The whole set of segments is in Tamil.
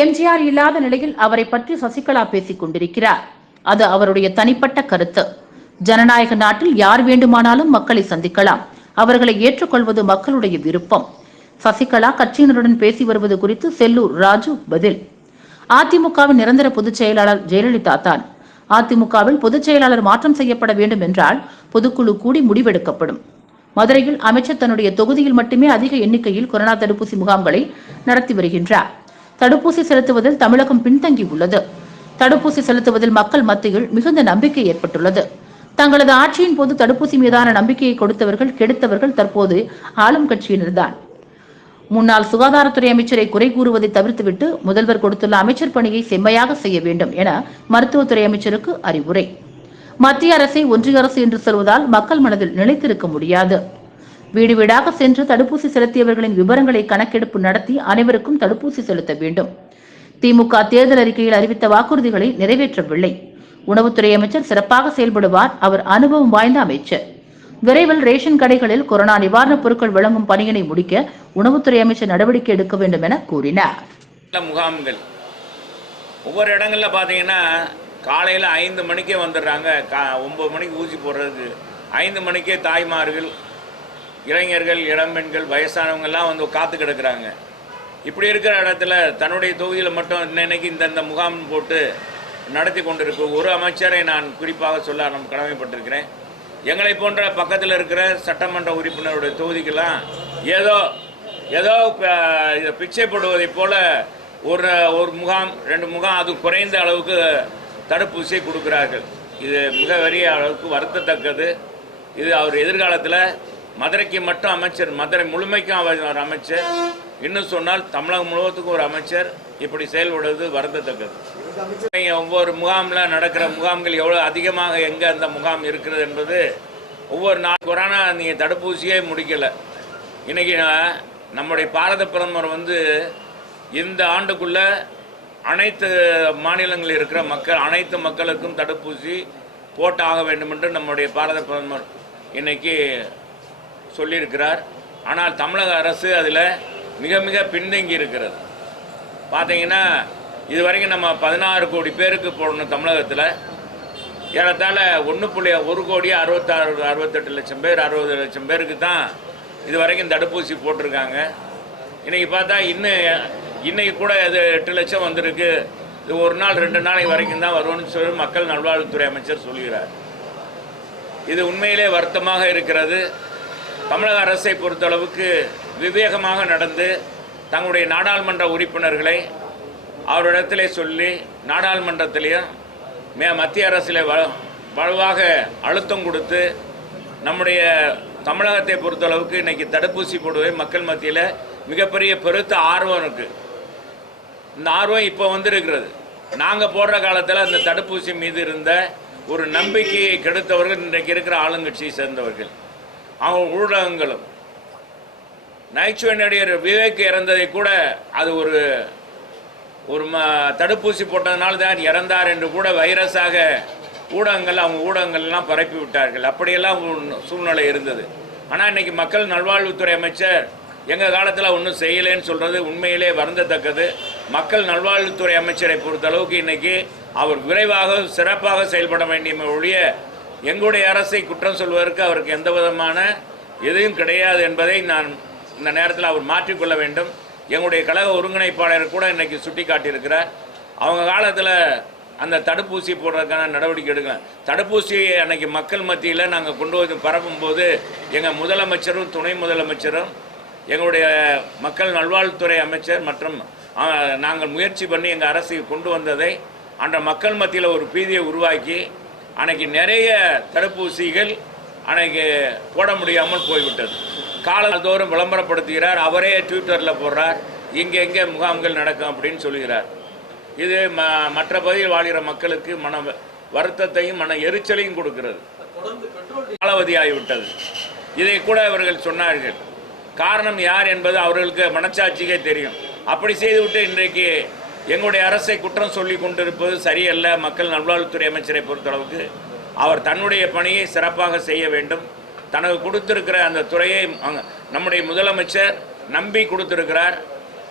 எம்ஜிஆர் இல்லாத நிலையில் அவரை பற்றி சசிகலா பேசிக் கொண்டிருக்கிறார். அது அவருடைய தனிப்பட்ட கருத்து. ஜனநாயக நாட்டில் யார் வேண்டுமானாலும் மக்களை சந்திக்கலாம். அவர்களை ஏற்றுக்கொள்வது மக்களுடைய விருப்பம். சசிகலா கட்சியினருடன் பேசி வருவது குறித்து செல்லூர் ராஜு பதில். அதிமுகவின் நிரந்தர பொதுச் செயலாளர் ஜெயலலிதா தான். அதிமுகவில் பொதுச் செயலாளர் மாற்றம் செய்யப்பட வேண்டும் என்றால் பொதுக்குழு கூடி முடிவெடுக்கப்படும். மதுரையில் அமைச்சர் தன்னுடைய தொகுதியில் மட்டுமே அதிக எண்ணிக்கையில் கொரோனா தடுப்பூசி முகாம்களை நடத்தி வருகின்றார். தடுப்பூசி செலுத்துவதில் தமிழகம் பின்தங்கியுள்ளது தடுப்பூசி செலுத்துவதில் மக்கள் மத்தியில் மிகுந்த நம்பிக்கை ஏற்பட்டுள்ளது. தங்களது ஆட்சியின் போது தடுப்பூசி மீதான நம்பிக்கையை கொடுத்தவர்கள் கெடுத்தவர்கள் தற்போது ஆளும் கட்சியினர்தான். முன்னாள் சுகாதாரத்துறை அமைச்சரை குறை கூறுவதை தவிர்த்துவிட்டு முதல்வர் கொடுத்துள்ள அமைச்சர் பணியை செம்மையாக செய்ய வேண்டும் என மருத்துவத்துறை அமைச்சருக்கு அறிவுரை. மத்திய அரசை ஒன்றிய அரசு என்று சொல்வதால் மக்கள் மனதில் நிலைத்திருக்க முடியாது. வீடு வீடாக சென்று தடுப்பூசி செலுத்தியவர்களின் விவரங்களை கணக்கெடுப்பு நடத்தி அனைவருக்கும் தடுப்பூசி செலுத்த வேண்டும். திமுக தேர்தல் அறிக்கையில் அறிவித்த வாக்குறுதிகளை நிறைவேற்றவில்லை. உணவுத்துறை அமைச்சர் சிறப்பாக செயல்படுவார். அவர் அனுபவம் வாய்ந்த அமைச்சர். விரைவில் ரேஷன் கடைகளில் கொரோனா நிவாரணப் பொருட்கள் வழங்கும் பணியினை முடிக்க உணவுத்துறை அமைச்சர் நடவடிக்கை எடுக்க வேண்டும் என கூறினார். முகாம்கள். ஒவ்வொரு இடங்கள்ல பார்த்தீங்கன்னா காலையில் ஐந்து மணிக்கே வந்துடுறாங்க. கா ஒம்பது மணிக்கு ஊசி போடுறதுக்கு. ஐந்து மணிக்கே தாய்மார்கள் இளைஞர்கள் இளம்பெண்கள் வயசானவங்கெல்லாம் வந்து காத்து கிடக்கிறாங்க. இப்படி இருக்கிற இடத்துல தன்னுடைய தொகுதியில் மட்டும் இன்னைக்கு இந்தந்த முகாம் போட்டு நடத்தி கொண்டிருக்கும் ஒரு அமைச்சரை நான் குறிப்பாக சொல்ல நம் கடமைப்பட்டிருக்கிறேன். எங்களை போன்ற பக்கத்தில் இருக்கிற சட்டமன்ற உறுப்பினருடைய தொகுதிக்கெல்லாம் ஏதோ ஏதோ இதை பிச்சை போடுவதை போல ஒரு ஒரு முகாம் ரெண்டு முகாம் அது குறைந்த அளவுக்கு தடுப்பூசி கொடுக்கிறார்கள். இது மிக பெரிய அளவுக்கு வருத்தத்தக்கது. இது அவர் எதிர்காலத்தில் மதுரைக்கு மட்டும் அமைச்சர் மதுரை முழுமைக்கும் அவர் ஒரு அமைச்சர். இன்னும் சொன்னால் தமிழகம் முழுவதுக்கும் ஒரு அமைச்சர். இப்படி செயல்படுவது வருந்தத்தக்கது. ஒவ்வொரு முகாமில் நடக்கிற முகாம்கள் எவ்வளோ அதிகமாக எங்கே அந்த முகாம் இருக்கிறது என்பது ஒவ்வொரு நாள் கொரோனா நீங்கள் தடுப்பூசியே முடிக்கலை. இன்றைக்கி நம்முடைய பாரத பிரதமர் வந்து இந்த ஆண்டுக்குள்ள அனைத்து மாநிலங்களில் இருக்கிற மக்கள் அனைத்து மக்களுக்கும் தடுப்பூசி போட்டாக வேண்டும் என்று நம்முடைய பாரத பிரதமர் இன்னைக்கு சொல்லியிருக்கிறார். ஆனால் தமிழக அரசு அதில் மிக மிக பின்தங்கி இருக்கிறது. பார்த்தீங்கன்னா இது வரைக்கும் நம்ம பதினாறு கோடி பேருக்கு போடணும் தமிழகத்தில். ஏறத்தாழ ஒன்று புள்ளி ஒரு கோடி அறுபத்தாறு அறுபத்தெட்டு லட்சம் பேர் அறுபது லட்சம் பேருக்கு தான் இது வரைக்கும் தடுப்பூசி போட்டிருக்காங்க. இன்றைக்கி பார்த்தா இன்னும் இன்றைக்கி கூட இது எட்டு லட்சம் வந்திருக்கு. இது ஒரு நாள் ரெண்டு நாளைக்கு வரைக்கும் தான் வரும்னு சொல்லி மக்கள் நல்வாழ்வுத்துறை அமைச்சர் சொல்கிறார் இது உண்மையிலே வருத்தமாக இருக்கிறது. தமிழக அரசை பொறுத்தளவுக்கு விவேகமாக நடந்து தங்களுடைய நாடாளுமன்ற உறுப்பினர்களை அவரிடத்திலே சொல்லி நாடாளுமன்றத்திலையும் மே மத்திய அரசில் வ வலுவாக அழுத்தம் கொடுத்து நம்முடைய தமிழகத்தை பொறுத்தளவுக்கு இன்றைக்கி தடுப்பூசி போடுவே மக்கள் மத்தியில் மிகப்பெரிய பெருத்த ஆர்வம் இருக்குது இந்த ஆர்வம் இப்போ வந்திருக்கிறது. நாங்கள் போடுற காலத்தில் அந்த தடுப்பூசி மீது இருந்த ஒரு நம்பிக்கையை கெடுத்தவர்கள் இன்றைக்கு இருக்கிற ஆளுங்கட்சியை சேர்ந்தவர்கள். அவங்க ஊடகங்களும். நகைச்சுவை நடிகர் விவேக் இறந்ததை கூட அது ஒரு ஒரு ம தடுப்பூசி போட்டதுனால தான் இறந்தார் என்று கூட வைரஸாக ஊடகங்கள் அவங்க ஊடகங்கள்லாம் பரப்பி விட்டார்கள். அப்படியெல்லாம் சூழ்நிலை இருந்தது. ஆனால் இன்னைக்கு மக்கள் நல்வாழ்வுத்துறை அமைச்சர் எங்கள் காலத்தில் ஒன்றும் செய்யலைன்னு சொல்கிறது உண்மையிலே வருந்தத்தக்கது. மக்கள் நல்வாழ்வுத்துறை அமைச்சரை பொறுத்தளவுக்கு இன்னைக்கு அவர் விரைவாக சிறப்பாக செயல்பட வேண்டிய ஒழிய எங்களுடைய அரசை குற்றம் சொல்வதற்கு அவருக்கு எந்த விதமான எதுவும் கிடையாது என்பதை நான் இந்த நேரத்தில் அவர் மாற்றிக்கொள்ள வேண்டும். எங்களுடைய கழக ஒருங்கிணைப்பாளர் கூட இன்னைக்கு சுட்டி காட்டியிருக்கிறார் அவங்க காலத்தில் அந்த தடுப்பூசி போடுறதுக்கான நடவடிக்கை எடுக்கலாம் தடுப்பூசியை அன்னைக்கு மக்கள் மத்தியில் நாங்கள் கொண்டு வந்து பரப்பும்போது எங்கள் முதலமைச்சரும் துணை முதலமைச்சரும் எங்களுடைய மக்கள் நல்வாழ்வுத்துறை அமைச்சர் மற்றும் நாங்கள் முயற்சி பண்ணி எங்கள் அரசு கொண்டு வந்ததை அன்ற மக்கள் மத்தியில் ஒரு பீதியை உருவாக்கி அன்னைக்கு நிறைய தடுப்பூசிகள் அன்னைக்கு போட முடியாமல் போய்விட்டது. காலந்தோறும் விளம்பரப்படுத்துகிறார் அவரே ட்விட்டரில் போடுறார் இங்கே எங்கே முகாம்கள் நடக்கும் அப்படின்னு சொல்கிறார். இது ம மற்ற பகுதியில் வாழ்கிற மக்களுக்கு மன வருத்தத்தையும் மன எரிச்சலையும் கொடுக்கிறது. காலாவதியாகிவிட்டது. இதை கூட அவர்கள் சொன்னார்கள். காரணம் யார் என்பது அவர்களுக்கு மனச்சாட்சிக்கே தெரியும். அப்படி செய்துவிட்டு இன்றைக்கு எங்களுடைய அரசை குற்றம் சொல்லி கொண்டிருப்பது சரியல்ல. மக்கள் நல்வாழ்வுத்துறை அமைச்சரை பொறுத்தளவுக்கு அவர் தன்னுடைய பணியை சிறப்பாக செய்ய வேண்டும். தனக்கு கொடுத்திருக்கிற அந்த துறையை நம்முடைய முதலமைச்சர் நம்பி கொடுத்திருக்கிறார்.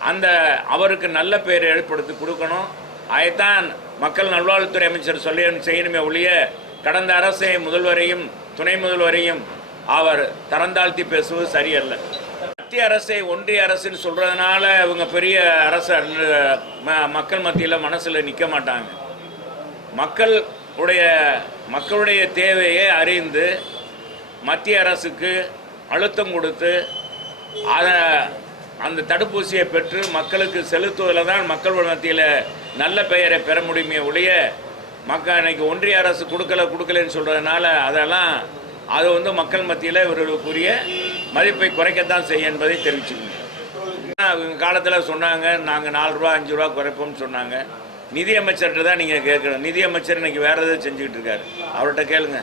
அந்த அவருக்கு நல்ல பெயரை ஏற்படுத்தி கொடுக்கணும். அதைத்தான் மக்கள் நல்வாழ்வுத்துறை அமைச்சர் சொல்லி செய்யணுமே ஒழிய கடந்த அரசை முதல்வரையும் துணை முதல்வரையும் அவர் தரந்தாழ்த்தி பேசுவது சரியல்ல. மத்திய அரசை ஒன்றிய அரசுன்னு சொல்கிறதுனால இவங்க பெரிய அரசு ம- மக்கள் மத்தியில் மனசில் நிற்க மாட்டாங்க. மக்கள் உடைய மக்களுடைய தேவையை அறிந்து மத்திய அரசுக்கு அழுத்தம் கொடுத்து அதை அந்த தடுப்பூசியை பெற்று மக்களுக்கு செலுத்துவதில் தான் மக்கள் மத்தியில் நல்ல பெயரை பெற முடியுமே ஒழிய மக்கள் அன்னைக்கு ஒன்றிய அரசு கொடுக்கல கொடுக்கலன்னு சொல்கிறதுனால அதெல்லாம் அது வந்து மக்கள் மத்தியில் இவர்களுக்குரிய மதிப்பை குறைக்கத்தான் செய்யும் என்பதை தெரிவிச்சுக்கணும். இவங்க காலத்தில் சொன்னாங்க நாங்கள் நாலு ரூபா அஞ்சு ரூபா குறைப்போம்னு சொன்னாங்க. நிதியமைச்சர்கிட்ட தான் நீங்கள் கேட்கணும். நிதியமைச்சர் இன்னைக்கு வேற எதாவது செஞ்சுக்கிட்டு இருக்காரு. அவர்கிட்ட கேளுங்க.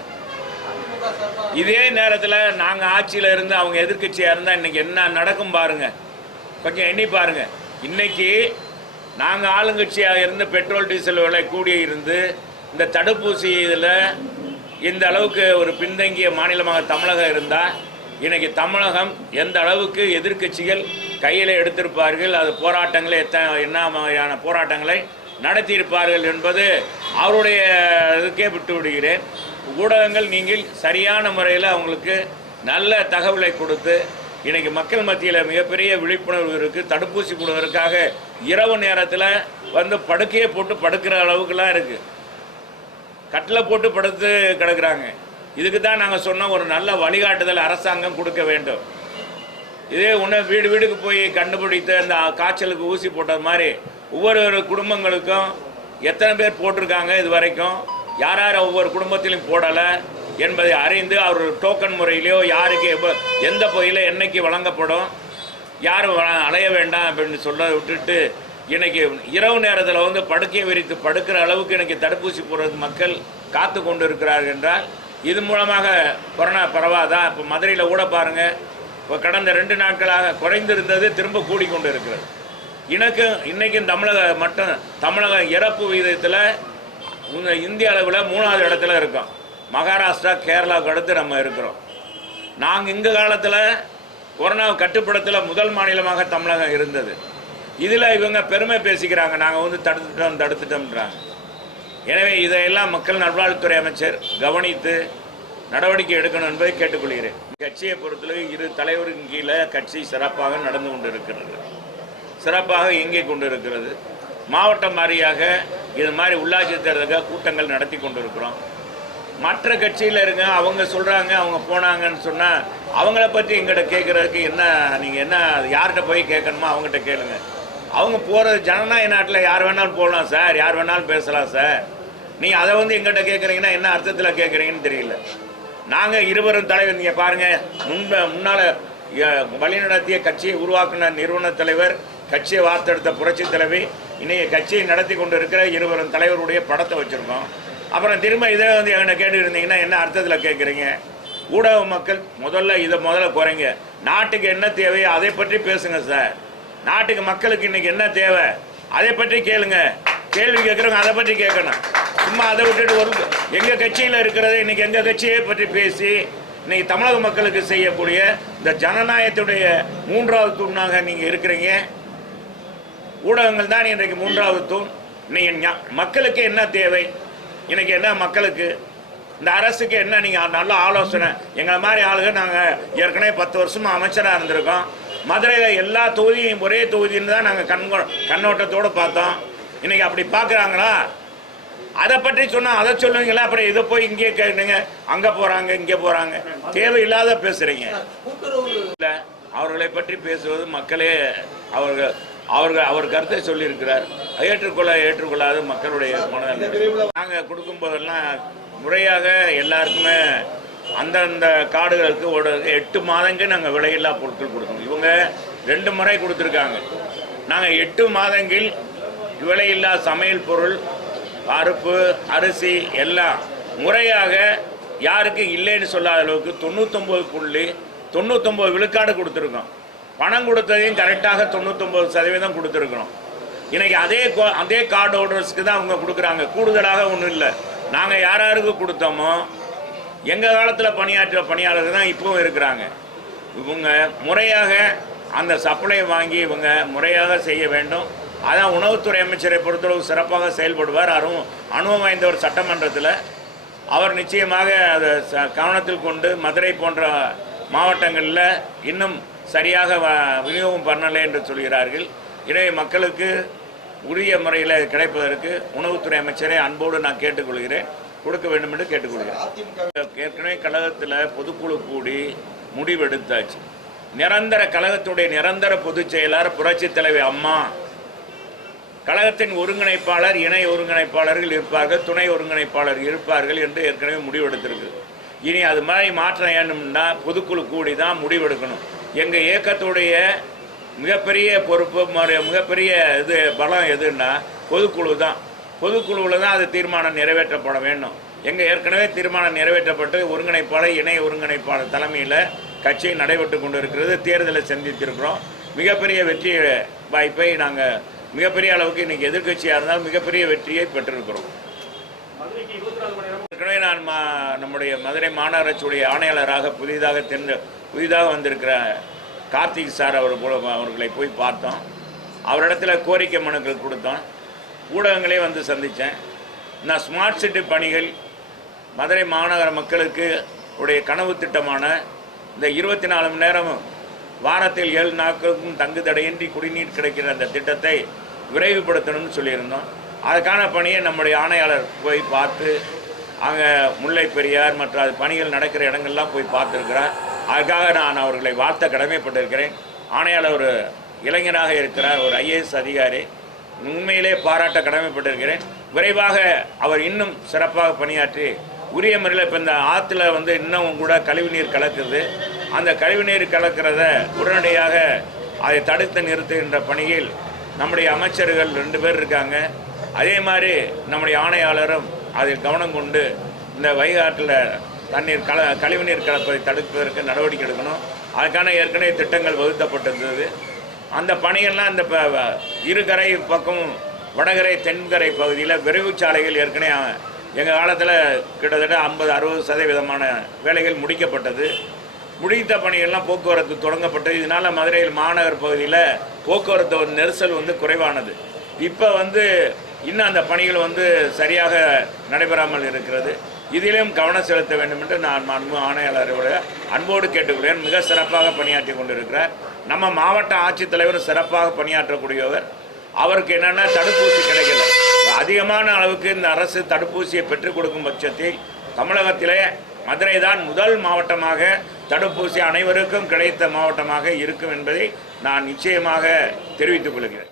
இதே நேரத்தில் நாங்கள் ஆட்சியில் இருந்து அவங்க எதிர்க்கட்சியாக இருந்தால் இன்னைக்கு என்ன நடக்கும் பாருங்க. கொஞ்சம் எண்ணி பாருங்க. இன்னைக்கு நாங்கள் ஆளுங்கட்சியாக இருந்து பெட்ரோல் டீசல் விலை கூடிய இருந்து இந்த தடுப்பூசி இதில் இந்த அளவுக்கு ஒரு பின்தங்கிய மாநிலமாக தமிழகம் இருந்தால் இன்றைக்கி தமிழகம் எந்த அளவுக்கு எதிர்க்கட்சிகள் கையில் எடுத்திருப்பார்கள் அது போராட்டங்களை எத்தனை என்ன மாதிரியான போராட்டங்களை நடத்தியிருப்பார்கள் என்பது அவருடைய இதுக்கே விட்டு விடுகிறேன். ஊடகங்கள் நீங்கள் சரியான முறையில் அவங்களுக்கு நல்ல தகவலை கொடுத்து இன்றைக்கி மக்கள் மத்தியில் மிகப்பெரிய விழிப்புணர்வு இருக்குது தடுப்பூசி போடுவதற்காக இரவு நேரத்தில் வந்து படுக்கையை போட்டு படுக்கிற அளவுக்குலாம் இருக்குது கட்டில் போட்டு படுத்து கிடக்குறாங்க. இதுக்கு தான் நாங்கள் சொன்னோம் ஒரு நல்ல வழிகாட்டுதல் அரசாங்கம் கொடுக்க வேண்டும். இதே ஒன்று வீடு வீடுக்கு போய் கண்டுபிடித்து அந்த காய்ச்சலுக்கு ஊசி போட்டது மாதிரி ஒவ்வொரு ஒரு குடும்பங்களுக்கும் எத்தனை பேர் போட்டிருக்காங்க இது வரைக்கும்? யார் யார் ஒவ்வொரு குடும்பத்திலும் போடலை என்பதை அறிந்து அவர் டோக்கன் முறையிலையோ யாருக்கு எப்ப எந்த பகுதியில் என்னைக்கு வழங்கப்படும் யாரும் வ- அலைய வேண்டாம் அப்படின்னு சொல்ல விட்டுட்டு இன்னைக்கு இரவு நேரத்தில் வந்து படுக்கையை விரித்து படுக்கிற அளவுக்கு இன்னைக்கு தடுப்பூசி போடுறது மக்கள் காத்து கொண்டு இருக்கிறார்கள் என்றால் இது மூலமாக கொரோனா பரவாதா? இப்போ மதுரையில் கூட பாருங்கள் இப்போ கடந்த ரெண்டு நாட்களாக குறைந்திருந்தது திரும்ப கூடிக்கொண்டு இருக்கிறது எனக்கு இன்றைக்கும் தமிழக மட்டும் தமிழக இறப்பு விகிதத்தில் இந்திய அளவில் மூணாவது இடத்துல இருக்கோம். மகாராஷ்டிரா கேரளாவுக்கு அடுத்து நம்ம இருக்கிறோம். நாங்கள் இந்த காலத்தில் கொரோனா கட்டுப்படுத்தல முதல் மாநிலமாக தமிழகம் இருந்தது. இதில் இவங்க பெருமை பேசிக்கிறாங்க. நாங்கள் வந்து தடுத்துட்டோம் தடுத்துட்டோம்ன்றாங்க. எனவே இதையெல்லாம் மக்கள் நல்வாழ்வுத்துறை அமைச்சர் கவனித்து நடவடிக்கை எடுக்கணும் என்பதை கேட்டுக்கொள்கிறேன். கட்சியை பொறுத்தளவு இரு தலைவரின் கீழே கட்சி சிறப்பாக நடந்து கொண்டிருக்கிறது. சிறப்பாக இயங்கிக் கொண்டிருக்கிறது. மாவட்டம் வாரியாக இது மாதிரி உள்ளாட்சி தேர்தலுக்காக கூட்டங்கள் நடத்தி கொண்டிருக்கிறோம். மற்ற கட்சியில் இருங்க அவங்க சொல்கிறாங்க அவங்க போனாங்கன்னு சொன்னால் அவங்கள பற்றி எங்கிட்ட கேட்குறதுக்கு என்ன நீங்கள் என்ன யார்கிட்ட போய் கேட்கணுமோ அவங்ககிட்ட கேளுங்கள் அவங்க போகிறது ஜனநாயக நாட்டில் யார் வேணாலும் போகலாம் சார் யார் வேணாலும் பேசலாம் சார். நீங்கள் அதை வந்து எங்கிட்ட கேட்குறீங்கன்னா என்ன அர்த்தத்தில் கேட்குறீங்கன்னு தெரியல. நாங்கள் இருவரும் தலைவர் நீங்கள் பாருங்கள் முன்ப முன்னால் வழிநடத்திய கட்சியை உருவாக்கின நிறுவன தலைவர் கட்சியை வார்த்தெடுத்த புரட்சி தலைவி இன்றைக்கி கட்சியை நடத்தி கொண்டு இருக்கிற இருவரும் தலைவருடைய படத்தை வச்சுருக்கோம். அப்புறம் திரும்ப இதை வந்து என்கிட்ட கேட்டு இருந்தீங்கன்னா என்ன அர்த்தத்தில் கேட்குறீங்க ஊடக மக்கள் முதல்ல இதை முதல்ல குறைங்க. நாட்டுக்கு என்ன தேவையோ அதை பற்றி பேசுங்க சார். நாட்டுக்கு மக்களுக்கு இன்னைக்கு என்ன தேவை? அதை பற்றி கேளுங்க. கேள்வி கேட்குறவங்க அதை பற்றி கேட்கணும். சும்மா அதை விட்டுட்டு ஒரு எங்க கட்சியில் இருக்கிறத இன்னைக்கு எங்க கட்சியை பற்றி பேசி இன்னைக்கு தமிழக மக்களுக்கு செய்யக்கூடிய இந்த ஜனநாயகத்துடைய மூன்றாவது தூணாக நீங்க இருக்கிறீங்க. ஊடகங்கள் தான் இன்றைக்கு மூன்றாவது தூண். இன்னைக்கு ஞா- மக்களுக்கு என்ன தேவை? இன்னைக்கு என்ன மக்களுக்கு? இந்த அரசுக்கு என்ன நீங்கள் நல்ல ஆலோசனை? எங்களை மாதிரி ஆளுங்க நாங்கள் ஏற்கனவே பத்து வருஷமாக அமைச்சராக இருந்திருக்கோம். மதுரையில் எல்லா தொகுதியும் ஒரே தொகுதின்னு தான் நாங்கள் கண் கண்ணோட்டத்தோடு பார்த்தோம். இன்றைக்கி அப்படி பார்க்குறாங்களா? அதை பற்றி சொன்னால் அதை சொல்லுவீங்களா? அப்புறம் இதை போய் இங்கே கேட்டுங்க அங்கே போகிறாங்க இங்கே போகிறாங்க தேவையில்லாத பேசுகிறீங்க அவர்களை பற்றி பேசுவது மக்களே அவர்கள் அவர்கள் அவர் கருத்தை சொல்லியிருக்கிறார். ஏற்றுக்கொள்ள ஏற்றுக்கொள்ளாத மக்களுடைய மனநிலை நாங்கள் கொடுக்கும்போதெல்லாம் முறையாக எல்லாருக்குமே அந்தந்த காடுகளுக்கு ஒரு எட்டு மாதங்கள் நாங்கள் விலையில்லா பொருட்கள் கொடுக்கணும் இவங்க ரெண்டு முறை கொடுத்துருக்காங்க. நாங்கள் எட்டு மாதங்கள் விலையில்லா சமையல் பொருள் பருப்பு அரிசி எல்லாம் முறையாக யாருக்கு இல்லைன்னு சொல்லாத அளவுக்கு தொண்ணூத்தொம்பது புள்ளி தொண்ணூத்தொம்பது விழுக்காடு கொடுத்துருக்கோம். பணம் கொடுத்ததையும் கரெக்டாக தொண்ணூத்தொம்பது சதவீதம் கொடுத்துருக்குறோம். இன்றைக்கி அதே அதே கார்டு ஹோல்டர்ஸ்க்கு தான் அவங்க கொடுக்குறாங்க. கூடுதலாக ஒன்றும் இல்லை. நாங்கள் யார் யாருக்கு கொடுத்தோமோ எங்கள் காலத்தில் பணியாற்ற பணியாளர்கள் தான் இப்பவும் இருக்கிறாங்க. இவங்க முறையாக அந்த சப்ளை வாங்கி இவங்க முறையாக செய்ய வேண்டும். அதான் உணவுத்துறை அமைச்சரை பொறுத்தளவு சிறப்பாக செயல்படுவார். அரும் அனுபவம் வாய்ந்தவர் சட்டமன்றத்தில் அவர் நிச்சயமாக அதை ச- கவனத்தில் கொண்டு மதுரை போன்ற மாவட்டங்களில் இன்னும் சரியாக வ- விநியோகம் பண்ணலை என்று சொல்கிறார்கள். எனவே மக்களுக்கு உரிய முறையில் கிடைப்பதற்கு உணவுத்துறை அமைச்சரை அன்போடு நான் கேட்டுக்கொள்கிறேன். கொடுக்க வேண்டும் என்று கேட்டுக்கொள்கிறேன். ஏற்கனவே கழகத்தில் பொதுக்குழு கூடி முடிவெடுத்தாச்சு. நிரந்தர கழகத்துடைய நிரந்தர பொதுச் செயலாளர் புரட்சி தலைவி அம்மா. கழகத்தின் ஒருங்கிணைப்பாளர் இணை ஒருங்கிணைப்பாளர்கள் இருப்பார்கள் துணை ஒருங்கிணைப்பாளர் இருப்பார்கள் என்று ஏற்கனவே முடிவெடுத்திருக்கு. இனி அது மாதிரி மாற்றம் வேணும்னா பொதுக்குழு கூடி தான் முடிவெடுக்கணும். எங்கள் இயக்கத்துடைய மிகப்பெரிய பொறுப்பு மிகப்பெரிய இது பலம் எதுன்னா பொதுக்குழு தான் பொதுக்குழுவில் தான் அது தீர்மானம் நிறைவேற்றப்பட வேண்டும். எங்கள் ஏற்கனவே தீர்மானம் நிறைவேற்றப்பட்டு ஒருங்கிணைப்பாளர் இணை ஒருங்கிணைப்பாளர் தலைமையில் கட்சி நடைபெற்று கொண்டு இருக்கிறது தேர்தலை சந்தித்திருக்கிறோம். மிகப்பெரிய வெற்றி வாய்ப்பை நாங்கள் மிகப்பெரிய அளவுக்கு இன்னைக்கு எதிர்க்கட்சியாக இருந்தால் மிகப்பெரிய வெற்றியை பெற்றிருக்கிறோம். ஏற்கனவே நான் மா நம்முடைய மதுரை மாநகராட்சியுடைய ஆணையாளராக புதிதாக தென்று புதிதாக வந்திருக்கிற கார்த்திக் சார் அவர் அவர்களை போய் பார்த்தோம். அவரிடத்துல கோரிக்கை மனுக்கள் கொடுத்தோம். ஊடகங்களே வந்து சந்தித்தேன் நான் ஸ்மார்ட் சிட்டி பணிகள் மதுரை மாநகர மக்களுக்கு உடைய கனவு திட்டமான இந்த இருபத்தி நாலு மணி நேரமும் வாரத்தில் ஏழு நாட்களுக்கும் தங்கு தடையின்றி குடிநீர் கிடைக்கிற அந்த திட்டத்தை விரைவுபடுத்தணும்னு சொல்லியிருந்தோம். அதுக்கான பணியை நம்முடைய ஆணையாளர் போய் பார்த்து அங்கே முல்லை பெரியார் மற்ற அது பணிகள் நடக்கிற இடங்கள்லாம் போய் பார்த்துருக்கிறார். அதுக்காக நான் அவர்களை வாழ்த்த கடமைப்பட்டிருக்கிறேன். ஆணையாளர் ஒரு இளைஞராக இருக்கிறார் ஒரு ஐஏஎஸ் அதிகாரி. உண்மையிலே பாராட்ட கடமைப்பட்டிருக்கிறேன். விரைவாக அவர் இன்னும் சிறப்பாக பணியாற்றி உரிய முறையில் இப்போ இந்த ஆற்றுல வந்து இன்னும் கூட கழிவுநீர் கலக்குது. அந்த கழிவுநீர் கலக்கிறத உடனடியாக அதை தடுத்து நிறுத்துகின்ற பணியில் நம்முடைய அமைச்சர்கள் ரெண்டு பேர் இருக்காங்க. அதே மாதிரி நம்முடைய ஆணையாளரும் அதில் கவனம் கொண்டு இந்த வைகாட்டில் தண்ணீர் கல கழிவுநீர் கலப்பதை தடுப்பதற்கு நடவடிக்கை எடுக்கணும். அதுக்கான ஏற்கனவே திட்டங்கள் வகுத்தப்பட்டிருந்தது அந்த பணிகள்லாம் அந்த ப- வ- இருகரை பக்கம் வடகரை தென்கரை பகுதியில் விரைவு சாலைகள் ஏற்கனவே எங்கள் காலத்தில் கிட்டத்தட்ட ஐம்பது அறுபது சதவீதமான வேலைகள் முடிக்கப்பட்டது. முடித்த பணிகள்லாம் போக்குவரத்து தொடங்கப்பட்டது இதனால் மதுரையில் மாநகர் பகுதியில் போக்குவரத்து ஒரு நெரிசல் வந்து குறைவானது. இப்போ வந்து இன்னும் அந்த பணிகள் வந்து சரியாக நடைபெறாமல் இருக்கிறது. இதிலும் கவனம் செலுத்த வேண்டும் என்று நான் அன்பு ஆணையாளருடைய அன்போடு கேட்டுக்கொள்கிறேன். மிக சிறப்பாக பணியாற்றி கொண்டிருக்கிறார். நம்ம மாவட்ட ஆட்சித்தலைவர் சிறப்பாக பணியாற்றக்கூடியவர். அவருக்கு என்னென்னா தடுப்பூசி கிடைக்கல. அதிகமான அளவுக்கு இந்த அரசு தடுப்பூசியை பெற்றுக் கொடுக்கும் பட்சத்தில் தமிழகத்திலே மதுரை தான் முதல் மாவட்டமாக தடுப்பூசி அனைவருக்கும் கிடைத்த மாவட்டமாக இருக்கும் என்பதை நான் நிச்சயமாக தெரிவித்துக் கொள்கிறேன்.